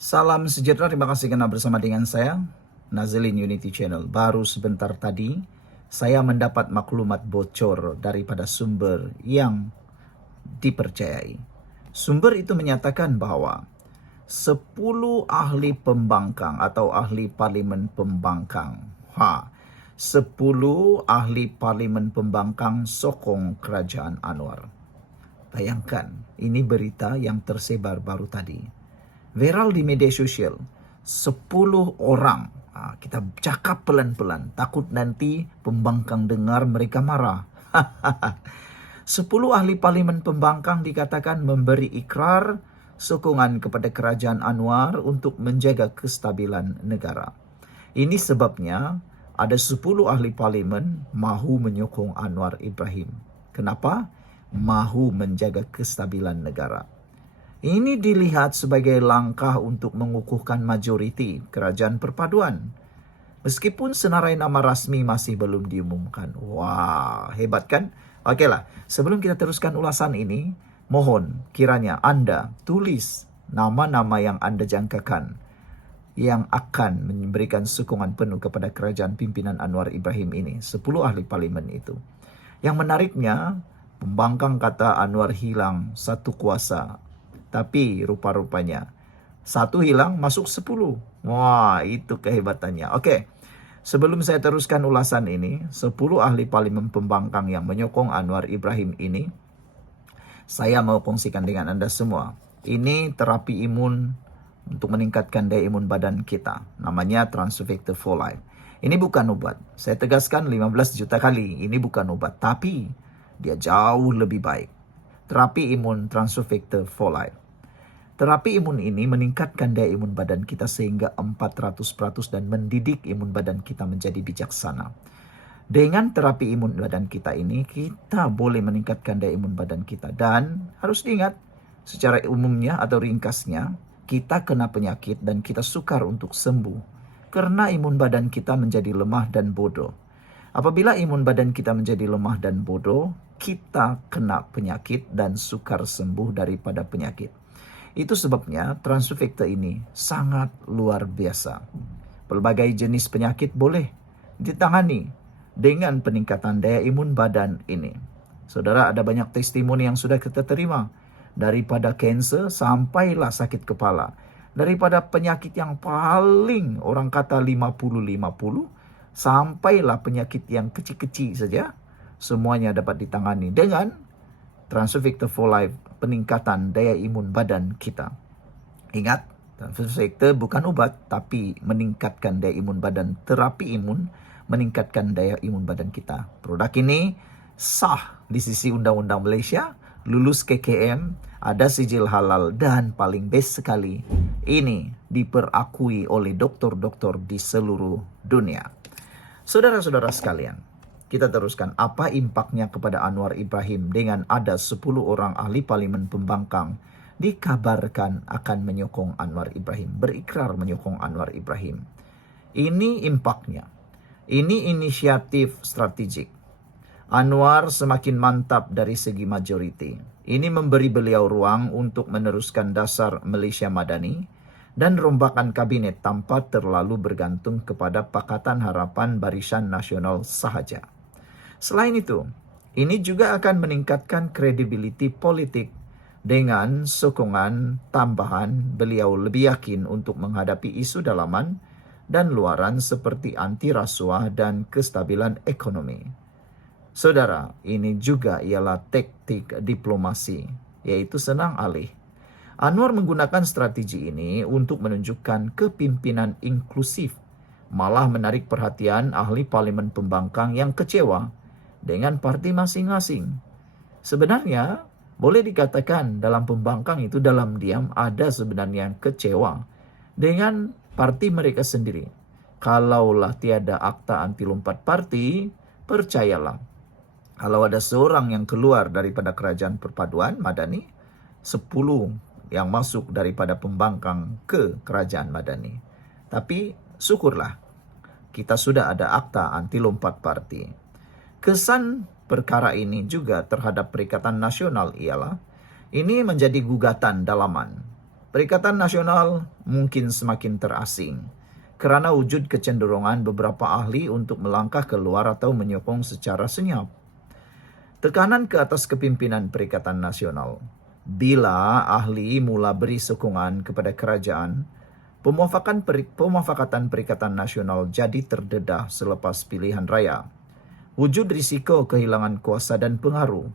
Salam sejahtera, terima kasih karena bersama dengan saya, Nazilin Unity Channel. Baru sebentar tadi, saya mendapat maklumat bocor daripada sumber yang dipercayai. Sumber itu menyatakan bahwa 10 ahli pembangkang atau ahli parlimen pembangkang. 10 ahli parlimen pembangkang sokong kerajaan Anwar. Bayangkan, ini berita yang tersebar baru tadi. Viral di media sosial, 10 orang. Kita cakap pelan-pelan, takut nanti pembangkang dengar mereka marah. 10 ahli parlimen pembangkang dikatakan memberi ikrar sokongan kepada kerajaan Anwar untuk menjaga kestabilan negara. Ini sebabnya ada 10 ahli parlimen mahu menyokong Anwar Ibrahim. Kenapa? Mahu menjaga kestabilan negara. Ini dilihat sebagai langkah untuk mengukuhkan majoriti kerajaan perpaduan. Meskipun senarai nama rasmi masih belum diumumkan. Wah, hebat kan? Okeylah, sebelum kita teruskan ulasan ini, mohon kiranya Anda tulis nama-nama yang Anda jangkakan yang akan memberikan sokongan penuh kepada kerajaan pimpinan Anwar Ibrahim ini. 10 ahli parlimen itu. Yang menariknya, pembangkang kata Anwar hilang satu kuasa. Tapi rupa-rupanya satu hilang masuk 10. Wah, itu kehebatannya. Oke, sebelum saya teruskan ulasan ini, 10 ahli parlimen pembangkang yang menyokong Anwar Ibrahim ini, saya mau kongsikan dengan Anda semua. Ini terapi imun untuk meningkatkan daya imun badan kita. Namanya Transfecta for Life. Ini bukan obat. Saya tegaskan 15 juta kali, ini bukan obat. Tapi dia jauh lebih baik. Terapi imun Transfecta for Life. Terapi imun ini meningkatkan daya imun badan kita sehingga 400% dan mendidik imun badan kita menjadi bijaksana. Dengan terapi imun badan kita ini, kita boleh meningkatkan daya imun badan kita. Dan harus diingat, secara umumnya atau ringkasnya, kita kena penyakit dan kita sukar untuk sembuh. Karena imun badan kita menjadi lemah dan bodoh. Apabila imun badan kita menjadi lemah dan bodoh, kita kena penyakit dan sukar sembuh daripada penyakit. Itu sebabnya Transfecta ini sangat luar biasa. Pelbagai jenis penyakit boleh ditangani dengan peningkatan daya imun badan ini. Saudara, ada banyak testimoni yang sudah kita terima. Daripada kanser sampailah sakit kepala. Daripada penyakit yang paling orang kata 50-50, sampailah penyakit yang kecil-kecil saja. Semuanya dapat ditangani dengan Transfecta for Life, peningkatan daya imun badan kita. Ingat, Transfecta bukan obat, tapi meningkatkan daya imun badan. Terapi imun meningkatkan daya imun badan kita. Produk ini sah di sisi Undang-Undang Malaysia, lulus KKM, ada sijil halal, dan paling best sekali, ini diperakui oleh doktor-doktor di seluruh dunia. Saudara-saudara sekalian, kita teruskan apa impaknya kepada Anwar Ibrahim dengan ada 10 orang ahli parlimen pembangkang dikabarkan akan menyokong Anwar Ibrahim, berikrar menyokong Anwar Ibrahim. Ini impaknya. Ini inisiatif strategik. Anwar semakin mantap dari segi majoriti. Ini memberi beliau ruang untuk meneruskan dasar Malaysia Madani dan rombakan kabinet tanpa terlalu bergantung kepada Pakatan Harapan Barisan Nasional sahaja. Selain itu, ini juga akan meningkatkan kredibiliti politik dengan sokongan tambahan beliau lebih yakin untuk menghadapi isu dalaman dan luaran seperti anti rasuah dan kestabilan ekonomi. Saudara, ini juga ialah taktik diplomasi, yaitu senang alih. Anwar menggunakan strategi ini untuk menunjukkan kepimpinan inklusif, malah menarik perhatian ahli parlimen pembangkang yang kecewa dengan parti masing-masing. Sebenarnya, boleh dikatakan dalam pembangkang itu dalam diam ada sebenarnya yang kecewa dengan parti mereka sendiri. Kalaulah tiada akta anti lompat parti, percayalah, kalau ada seorang yang keluar daripada kerajaan perpaduan Madani, 10 yang masuk daripada pembangkang ke kerajaan Madani. Tapi syukurlah, kita sudah ada akta anti lompat parti. Kesan perkara ini juga terhadap Perikatan Nasional ialah ini menjadi gugatan dalaman. Perikatan Nasional mungkin semakin terasing kerana wujud kecenderungan beberapa ahli untuk melangkah keluar atau menyokong secara senyap. Tekanan ke atas kepimpinan Perikatan Nasional. Bila ahli mula beri sokongan kepada kerajaan, pemufakatan Perikatan Nasional jadi terdedah selepas pilihan raya. Wujud risiko kehilangan kuasa dan pengaruh.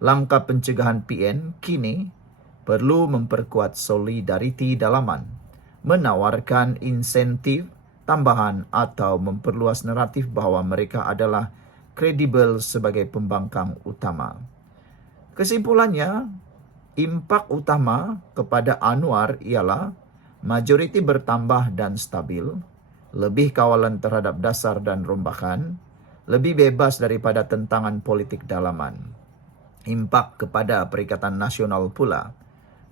Langkah pencegahan PN kini perlu memperkuat solidariti dalaman, menawarkan insentif tambahan atau memperluas naratif bahawa mereka adalah kredibel sebagai pembangkang utama. Kesimpulannya, impak utama kepada Anwar ialah majoriti bertambah dan stabil, lebih kawalan terhadap dasar dan rombakan, lebih bebas daripada tentangan politik dalaman. Impak kepada Perikatan Nasional pula,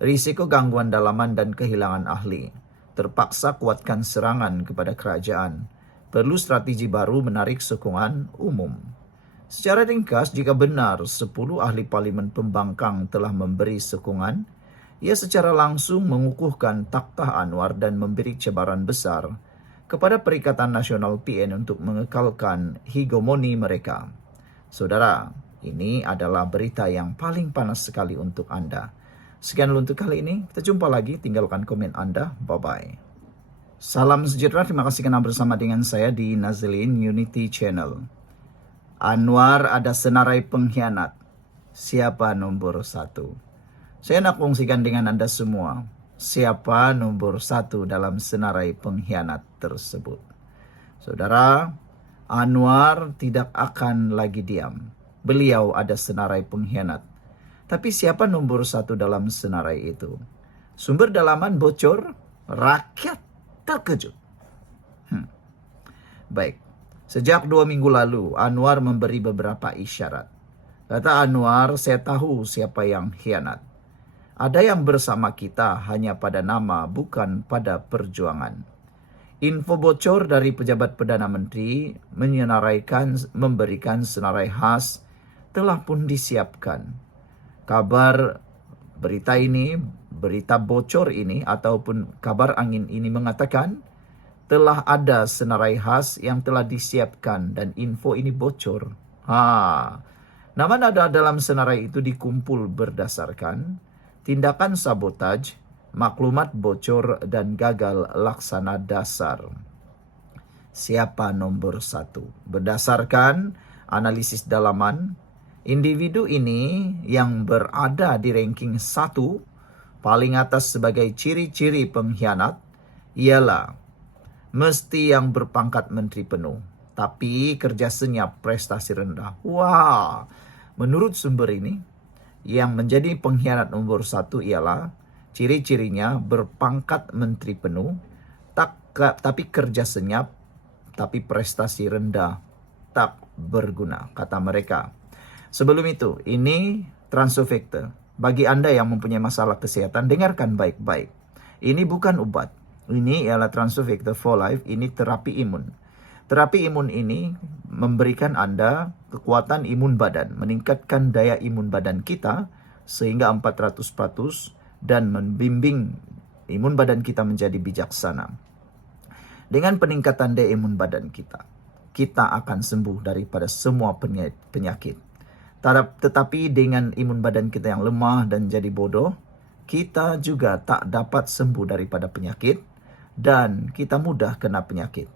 risiko gangguan dalaman dan kehilangan ahli, terpaksa kuatkan serangan kepada kerajaan, perlu strategi baru menarik sokongan umum. Secara ringkas, jika benar 10 ahli parlimen pembangkang telah memberi sokongan, ia secara langsung mengukuhkan takhta Anwar dan memberi cabaran besar kepada Perikatan Nasional PN untuk mengekalkan hegemoni mereka. Saudara, ini adalah berita yang paling panas sekali untuk anda. Sekian dulu untuk kali ini. Kita jumpa lagi. Tinggalkan komen anda. Bye-bye. Salam sejahtera. Terima kasih kerana bersama dengan saya di Nazlin Unity Channel. Anwar ada senarai pengkhianat. Siapa nombor 1? Saya nak kongsikan dengan anda semua. Siapa nombor 1 dalam senarai pengkhianat tersebut? Saudara, Anwar tidak akan lagi diam. Beliau ada senarai pengkhianat. Tapi siapa nombor 1 dalam senarai itu? Sumber dalaman bocor, rakyat terkejut. Baik, sejak 2 minggu lalu, Anwar memberi beberapa isyarat. Kata Anwar, saya tahu siapa yang khianat. Ada yang bersama kita hanya pada nama, bukan pada perjuangan. Info bocor dari pejabat Perdana Menteri memberikan senarai khas telah pun disiapkan. Kabar berita bocor ini ataupun kabar angin ini mengatakan telah ada senarai khas yang telah disiapkan dan info ini bocor. Nama-nama dalam senarai itu dikumpul berdasarkan tindakan sabotaj, maklumat bocor dan gagal laksana dasar. Siapa nombor 1? Berdasarkan analisis dalaman, individu ini yang berada di ranking 1 paling atas sebagai ciri-ciri pengkhianat ialah mesti yang berpangkat menteri penuh, tapi kerja senyap prestasi rendah. Wah, menurut sumber ini, yang menjadi pengkhianat nomor 1 ialah ciri-cirinya berpangkat menteri penuh, tapi kerja senyap, tapi prestasi rendah, tak berguna, kata mereka. Sebelum itu, ini Transofector. Bagi anda yang mempunyai masalah kesihatan, dengarkan baik-baik. Ini bukan obat. Ini ialah Transofector for Life. Ini terapi imun. Terapi imun ini memberikan anda kekuatan imun badan, meningkatkan daya imun badan kita sehingga 400% dan membimbing imun badan kita menjadi bijaksana. Dengan peningkatan daya imun badan kita, kita akan sembuh daripada semua penyakit. Tetapi dengan imun badan kita yang lemah dan jadi bodoh, kita juga tak dapat sembuh daripada penyakit dan kita mudah kena penyakit.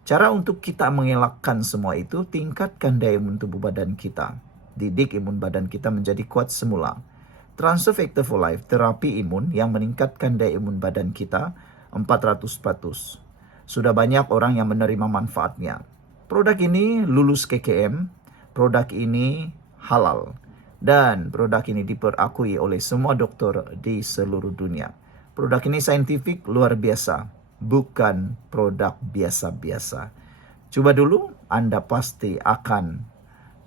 Cara untuk kita mengelakkan semua itu, tingkatkan daya imun tubuh badan kita. Didik imun badan kita menjadi kuat semula. Transofector for Life, terapi imun yang meningkatkan daya imun badan kita 400%. Sudah banyak orang yang menerima manfaatnya. Produk ini lulus KKM, produk ini halal, dan produk ini diperakui oleh semua doktor di seluruh dunia. Produk ini saintifik luar biasa, bukan produk biasa-biasa. Coba dulu, anda pasti akan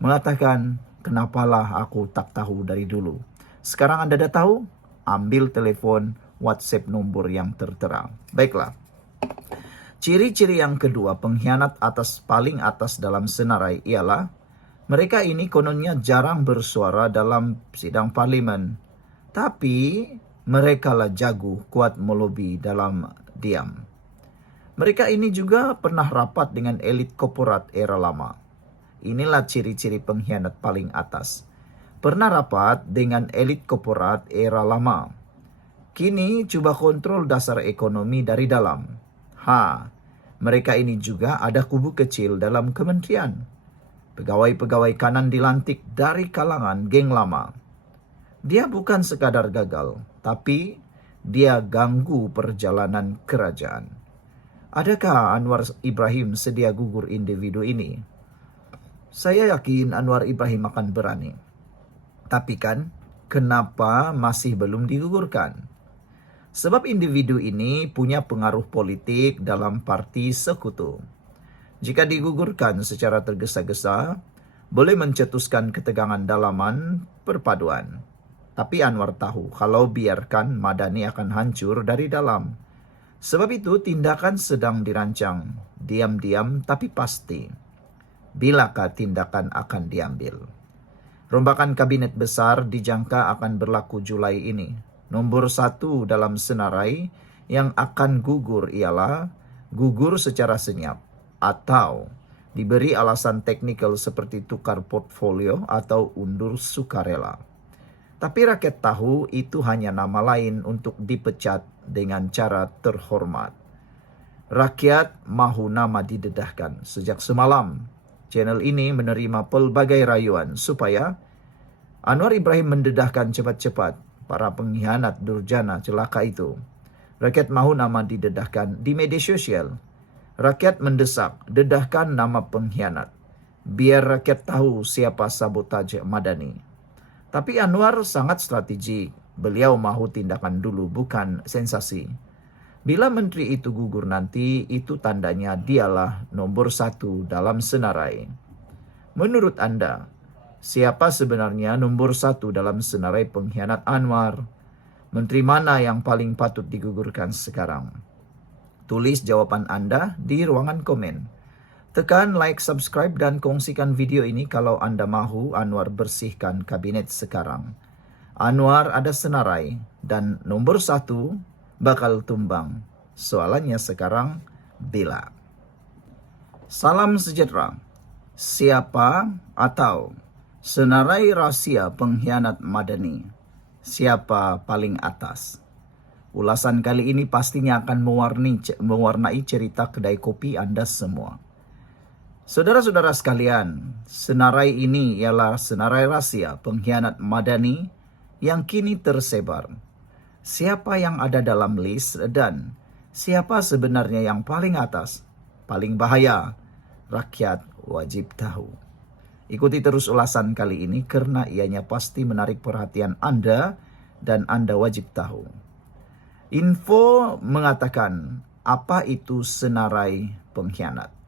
mengatakan, kenapalah aku tak tahu dari dulu. Sekarang anda dah tahu, ambil telefon WhatsApp nombor yang tertera. Baiklah. Ciri-ciri yang kedua, pengkhianat paling atas dalam senarai ialah mereka ini kononnya jarang bersuara dalam sidang parlimen. Tapi Merekalah jago kuat melobi dalam diam. Mereka ini juga pernah rapat dengan elit korporat era lama. Inilah ciri-ciri pengkhianat paling atas. Pernah rapat dengan elit korporat era lama. Kini cuba kontrol dasar ekonomi dari dalam. Mereka ini juga ada kubu kecil dalam kementerian. Pegawai-pegawai kanan dilantik dari kalangan geng lama. Dia bukan sekadar gagal, tapi dia ganggu perjalanan kerajaan. Adakah Anwar Ibrahim sedia gugur individu ini? Saya yakin Anwar Ibrahim akan berani. Tapi kan, kenapa masih belum digugurkan? Sebab individu ini punya pengaruh politik dalam parti sekutu. Jika digugurkan secara tergesa-gesa, boleh mencetuskan ketegangan dalaman perpaduan. Tapi Anwar tahu kalau biarkan Madani akan hancur dari dalam. Sebab itu tindakan sedang dirancang, diam-diam tapi pasti. Bilakah tindakan akan diambil? Rombakan kabinet besar dijangka akan berlaku Julai ini. Nomor 1 dalam senarai yang akan gugur ialah gugur secara senyap atau diberi alasan teknikal seperti tukar portfolio atau undur sukarela. Tapi rakyat tahu itu hanya nama lain untuk dipecat dengan cara terhormat. Rakyat mahu nama didedahkan. Sejak semalam, channel ini menerima pelbagai rayuan supaya Anwar Ibrahim mendedahkan cepat-cepat para pengkhianat durjana celaka itu. Rakyat mahu nama didedahkan di media sosial. Rakyat mendesak, dedahkan nama pengkhianat. Biar rakyat tahu siapa sabotaj Madani. Tapi Anwar sangat strategik. Beliau mahu tindakan dulu, bukan sensasi. Bila menteri itu gugur nanti, itu tandanya dialah nomor 1 dalam senarai. Menurut Anda, siapa sebenarnya nomor 1 dalam senarai pengkhianat Anwar? Menteri mana yang paling patut digugurkan sekarang? Tulis jawaban Anda di ruangan komen. Tekan like, subscribe, dan kongsikan video ini kalau Anda mahu Anwar bersihkan kabinet sekarang. Anwar ada senarai dan nomor 1 bakal tumbang. Soalannya sekarang, bila? Salam sejahtera. Siapa atau senarai rahsia pengkhianat Madani? Siapa paling atas? Ulasan kali ini pastinya akan mewarnai cerita kedai kopi Anda semua. Saudara-saudara sekalian, senarai ini ialah senarai rahsia pengkhianat Madani yang kini tersebar. Siapa yang ada dalam list dan siapa sebenarnya yang paling atas, paling bahaya? Rakyat wajib tahu. Ikuti terus ulasan kali ini karena ianya pasti menarik perhatian Anda dan Anda wajib tahu. Info mengatakan apa itu senarai pengkhianat.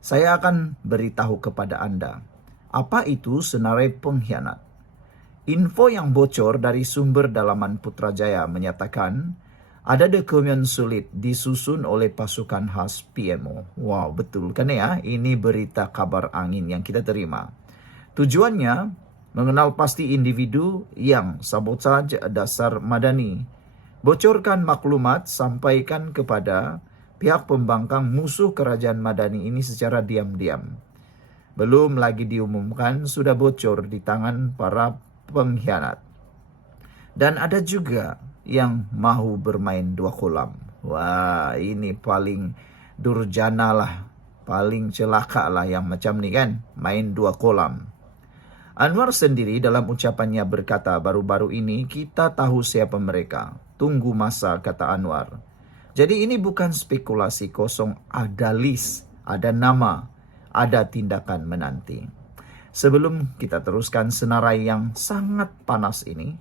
Saya akan beritahu kepada Anda, apa itu senarai pengkhianat. Info yang bocor dari sumber dalaman Putrajaya menyatakan ada dokumen sulit disusun oleh pasukan khas PMO. Wow, betul kan ya? Ini berita kabar angin yang kita terima. Tujuannya mengenal pasti individu yang sabotaj dasar Madani. Bocorkan maklumat, sampaikan kepada pihak pembangkang musuh kerajaan Madani ini secara diam-diam. Belum lagi diumumkan, sudah bocor di tangan para pengkhianat. Dan ada juga yang mahu bermain 2 kolam. Wah, ini paling durjana lah, paling celaka lah yang macam ni kan, main 2 kolam. Anwar sendiri dalam ucapannya berkata baru-baru ini, kita tahu siapa mereka. Tunggu masa, kata Anwar. Jadi ini bukan spekulasi kosong, ada list, ada nama, ada tindakan menanti. Sebelum kita teruskan senarai yang sangat panas ini,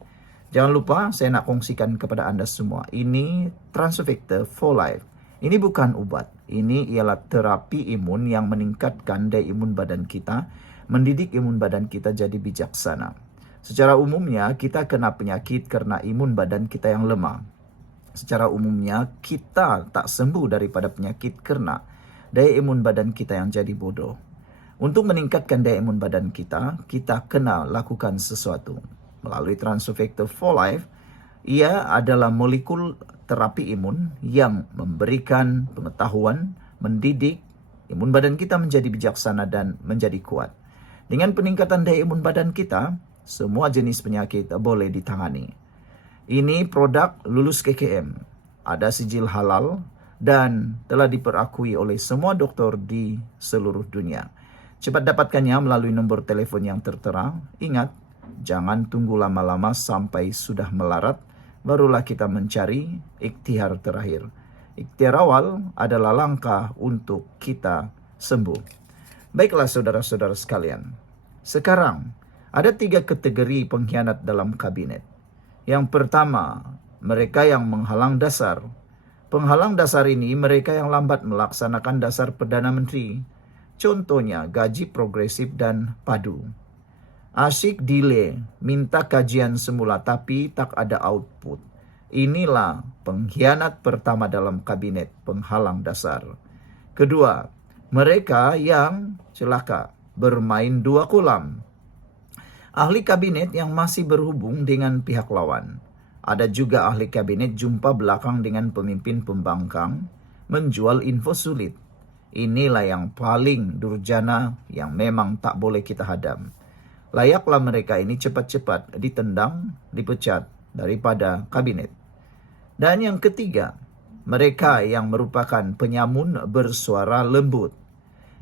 jangan lupa saya nak kongsikan kepada Anda semua. Ini Transovector for Life. Ini bukan obat. Ini ialah terapi imun yang meningkatkan daya imun badan kita, mendidik imun badan kita jadi bijaksana. Secara umumnya kita kena penyakit karena imun badan kita yang lemah. Secara umumnya kita tak sembuh daripada penyakit karena daya imun badan kita yang jadi bodoh. Untuk meningkatkan daya imun badan kita, kita kena lakukan sesuatu. Melalui Transovector for Life, Ia adalah molekul terapi imun yang memberikan pengetahuan, mendidik imun badan kita menjadi bijaksana dan menjadi kuat. Dengan peningkatan daya imun badan kita, semua jenis penyakit boleh ditangani. Ini produk lulus KKM, ada sijil halal, dan telah diperakui oleh semua dokter di seluruh dunia. Cepat dapatkannya melalui nombor telepon yang tertera. Ingat, jangan tunggu lama-lama sampai sudah melarat, barulah kita mencari ikhtiar terakhir. Ikhtiar awal adalah langkah untuk kita sembuh. Baiklah saudara-saudara sekalian, sekarang ada 3 kategori pengkhianat dalam kabinet. Yang pertama, mereka yang menghalang dasar. Penghalang dasar ini mereka yang lambat melaksanakan dasar Perdana Menteri. Contohnya gaji progresif dan padu. Asyik delay, minta kajian semula tapi tak ada output. Inilah pengkhianat pertama dalam kabinet, penghalang dasar. Kedua, mereka yang celaka, bermain 2 kolam. Ahli kabinet yang masih berhubung dengan pihak lawan. Ada juga ahli kabinet jumpa belakang dengan pemimpin pembangkang, menjual info sulit. Inilah yang paling durjana yang memang tak boleh kita hadam. Layaklah mereka ini cepat-cepat ditendang, dipecat daripada kabinet. Dan yang ketiga, mereka yang merupakan penyamun bersuara lembut.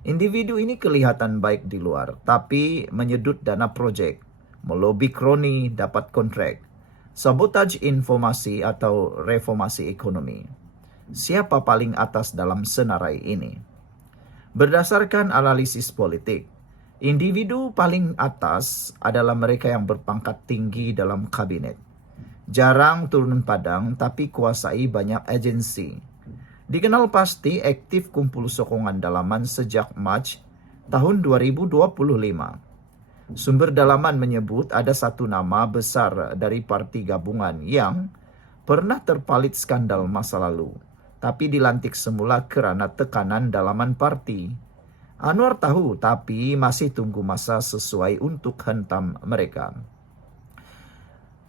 Individu ini kelihatan baik di luar, tapi menyedut dana proyek, melobi kroni dapat kontrak, sabotaj informasi atau reformasi ekonomi. Siapa paling atas dalam senarai ini? Berdasarkan analisis politik, individu paling atas adalah mereka yang berpangkat tinggi dalam kabinet. Jarang turun padang tapi kuasai banyak agensi. Dikenal pasti aktif kumpul sokongan dalaman sejak Mac tahun 2025. Sumber dalaman menyebut ada 1 nama besar dari parti gabungan yang pernah terpalit skandal masa lalu, tapi dilantik semula kerana tekanan dalaman parti. Anwar tahu tapi masih tunggu masa sesuai untuk hentam mereka.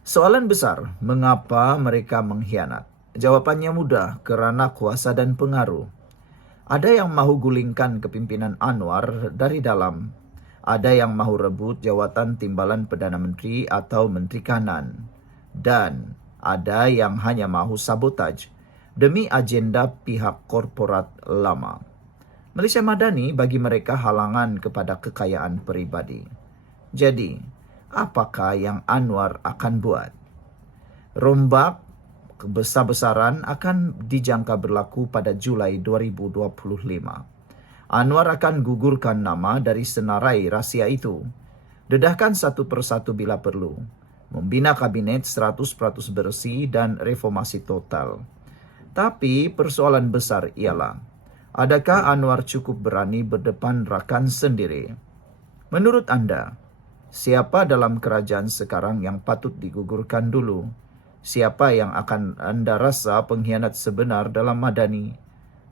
Soalan besar, mengapa mereka mengkhianat? Jawabannya mudah, kerana kuasa dan pengaruh. Ada yang mahu gulingkan kepimpinan Anwar dari dalam. Ada yang mahu rebut jawatan timbalan Perdana Menteri atau Menteri Kanan. Dan ada yang hanya mahu sabotaj demi agenda pihak korporat lama. Malaysia Madani bagi mereka halangan kepada kekayaan peribadi. Jadi, apakah yang Anwar akan buat? Rombak besar-besaran akan dijangka berlaku pada Julai 2025. Anwar akan gugurkan nama dari senarai rahsia itu. Dedahkan satu persatu bila perlu. Membina kabinet 100% bersih dan reformasi total. Tapi persoalan besar ialah, adakah Anwar cukup berani berdepan rakan sendiri? Menurut anda, siapa dalam kerajaan sekarang yang patut digugurkan dulu? Siapa yang akan anda rasa pengkhianat sebenar dalam Madani?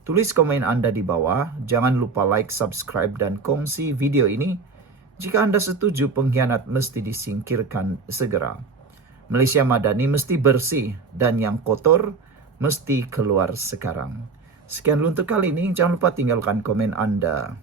Tulis komen anda di bawah. Jangan lupa like, subscribe dan kongsi video ini. Jika anda setuju pengkhianat mesti disingkirkan segera. Malaysia Madani mesti bersih dan yang kotor mesti keluar sekarang. Sekian dulu untuk kali ini. Jangan lupa tinggalkan komen anda.